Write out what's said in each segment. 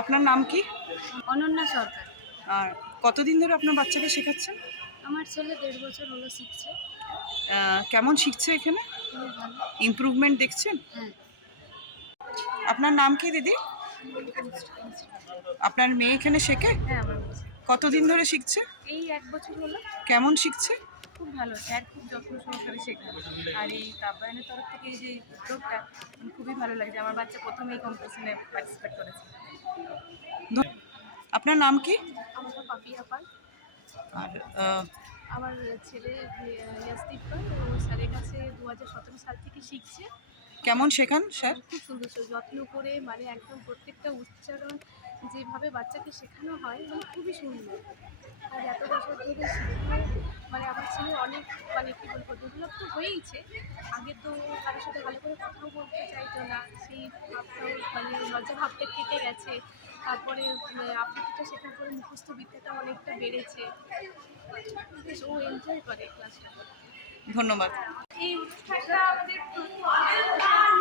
আপনার নাম কি? অনন্যা সরকার। আর কতদিন ধরে আপনার বাচ্চাকে শেখাচ্ছেন? আমার ছেলে দেড় বছর হলো শিখছে। কেমন শিখছে এখানে? ইমপ্রুভমেন্ট দেখছেন? হ্যাঁ। আপনার নাম কি দিদি? আপনার মেয়ে এখানে শেখে? হ্যাঁ মেয়ে। কতদিন ধরে শিখছে? এই এক বছর হলো। কেমন শিখছে? খুব ভালো স্যার খুব যত্ন সহকারে শেখান আর এই কাব্যায়নের তরফ থেকে এই যে উদ্যোগটা খুবই ভালো লাগছে। আমার বাচ্চা প্রথমে এই কম্পিটিশনে পার্টিসিপেট করেছে। আপনার নাম কি? আমার তো পাপিয়া পাল। আর আমার ছেলে ইয়াসদীপ পাল ও স্যারের কাছে দু হাজার সতেরো সাল থেকে শিখছে। কেমন শেখান স্যার? খুব সুন্দর সুন্দর যত্ন করে মানে একদম প্রত্যেকটা উচ্চারণ যেভাবে বাচ্চাকে শেখানো হয় মানে খুবই সুন্দর। আর এত বছর ধরে মানে আমার ছেলে অনেক মানে কী বলব ডেভেলপ তো হয়েইছে। আগে তো কারোর সাথে ভালো করে কথাও বলতে চাইতো না। সেই ভাবটাও মানে লজ্জা ভাবটা কেটে গেছে। তারপরে মানে আবৃত্তিটা শেখার পরে মুখস্থ বিদ্যাটা অনেকটা বেড়েছে। বেশ ও এনজয় করে ক্লাসটা ধন্যবাদ। এই অনুষ্ঠানটা আমাদের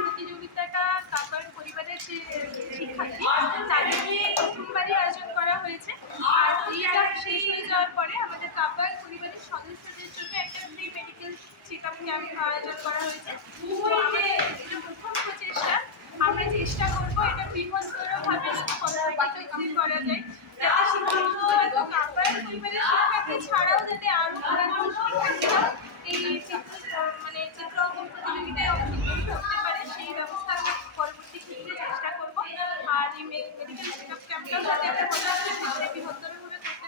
প্রতিযোগিতাটা কাবার পরিবারের যে শিক্ষার্থী তাদের প্রথমবারই আয়োজন করা হয়েছে। আর শেষ হয়ে যাওয়ার পরে আমাদের কাবার পরিবারের সদস্যদের জন্য একটা free medical check up camp আয়োজন করা হয়েছে। প্রথম প্রচেষ্টা, আমরা চেষ্টা করব এটা বৃহত্তরভাবে করা যায়। যাতে শুধুমাত্র কাবার পরিবারের শিক্ষার্থী ছাড়াও যাতে এই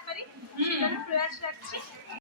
পারি প্রয়াস রাখছি